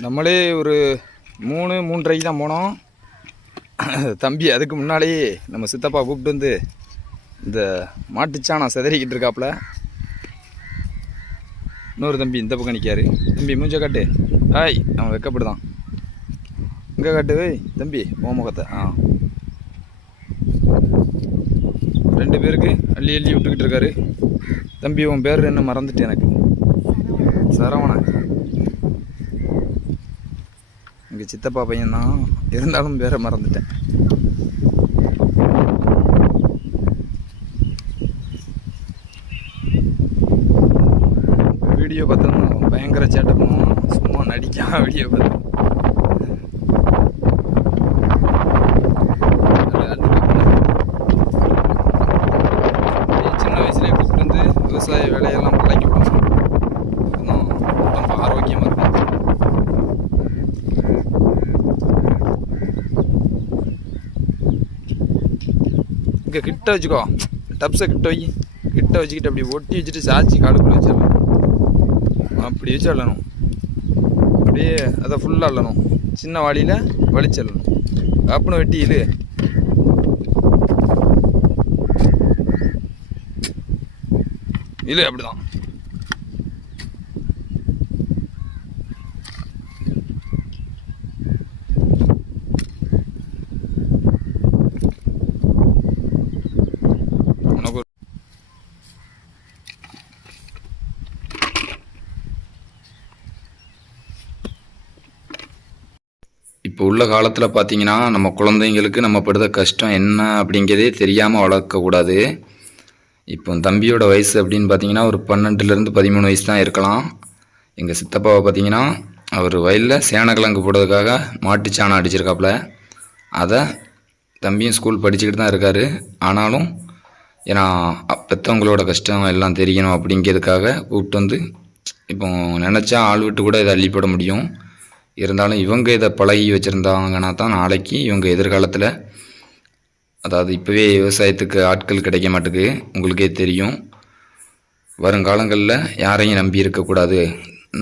நம்மளே ஒரு மூணு மூன்றரைக்கு தான் போனோம். தம்பி அதுக்கு முன்னாலேயே நம்ம சித்தப்பா கூப்பிட்டு வந்து இந்த மாட்டுச்சாணம் சிதறிக்கிட்டு இருக்காப்புல. இன்னொரு தம்பி இந்த பக்கம் நிற்காரு தம்பி மூஞ்ச காட்டு. ஹாய் அவன் வெக்கப்படுதான் இங்கே காட்டு தம்பி உன் முகத்தை. ஆ. ரெண்டு பேருக்கு அள்ளி அள்ளி விட்டுக்கிட்டு இருக்காரு. தம்பி உன் பேர் என்ன மறந்துட்டு எனக்கு. சரவணன். எங்கள் சித்தப்பா பையன்தான். இருந்தாலும் பேரை மறந்துட்டேன். வீடியோ பார்த்தோம்னா பயங்கர சேட்டை பண்ணுவோம் சும்மா நடிக்காம வீடியோ பார்த்தோம் சின்ன வயசுலேயே கூப்பிட்டு வந்து விவசாய வேலையெல்லாம் பழக்கி விடணும் இங்கே கிட்ட வச்சுக்கோ. டப்ஸை கிட்ட வை. கிட்ட வச்சுக்கிட்டு அப்படி ஒட்டி வச்சுட்டு சாச்சி காலுக்குள்ள வச்சிடலாம் அப்படி வச்சு அள்ளணும். அப்படியே அதை ஃபுல்லாக அள்ளணும். சின்ன வாளியில் வலிச்சிடணும் கப்புனு வெட்டி இழு இழு அப்படிதான் உனக்கு ஒரு இப்போ உள்ள காலத்தில் பார்த்தீங்கன்னா நம்ம குழந்தைங்களுக்கு நம்ம படுத கஷ்டம் என்ன அப்படிங்கிறதே தெரியாமல் வளர்க்கக்கூடாது இப்போ தம்பியோட வயசு அப்படின்னு பார்த்தீங்கன்னா ஒரு பன்னெண்டுலேருந்து பதிமூணு வயசு தான் இருக்கலாம். எங்கள் சித்தப்பாவை பார்த்தீங்கன்னா அவர் வயலில் சேனக்கிழங்கு போடுறதுக்காக மாட்டுச்சாணம் அடிச்சிருக்காப்புல. அதை தம்பியும் ஸ்கூல் படிச்சுக்கிட்டு தான் இருக்கார். ஆனாலும் ஏன்னா பெற்றவங்களோட கஷ்டம் எல்லாம் தெரியணும் அப்படிங்கிறதுக்காக கூப்பிட்டு வந்து இப்போ நினச்சா ஆள் விட்டு கூட இதை அள்ளி போட முடியும். இருந்தாலும் இவங்க இதை பழகி வச்சுருந்தாங்கன்னா தான் நாளைக்கு இவங்க எதிர்காலத்தில் அதாவது இப்போவே விவசாயத்துக்கு ஆட்கள் கிடைக்க மாட்டுக்கு உங்களுக்கே தெரியும். வருங்காலங்களில் யாரையும் நம்பி இருக்கக்கூடாது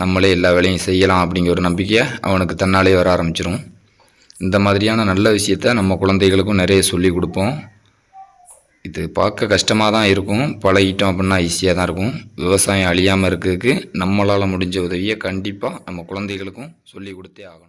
நம்மளே எல்லா வேலையும் செய்யலாம் அப்படிங்கிற ஒரு நம்பிக்கை அவனுக்கு தன்னாலே வர ஆரம்பிச்சிடும் இந்த மாதிரியான நல்ல விஷயத்த நம்ம குழந்தைகளுக்கும் நிறைய சொல்லிக் கொடுப்போம். இது பார்க்க கஷ்டமாக தான் இருக்கும். பழகிட்டோம் அப்படின்னா ஈஸியாக தான் இருக்கும். விவசாயம் அழியாமல் இருக்கிறதுக்கு நம்மளால் முடிஞ்ச உதவியை கண்டிப்பாக நம்ம குழந்தைகளுக்கும் சொல்லி கொடுத்தே ஆகணும்.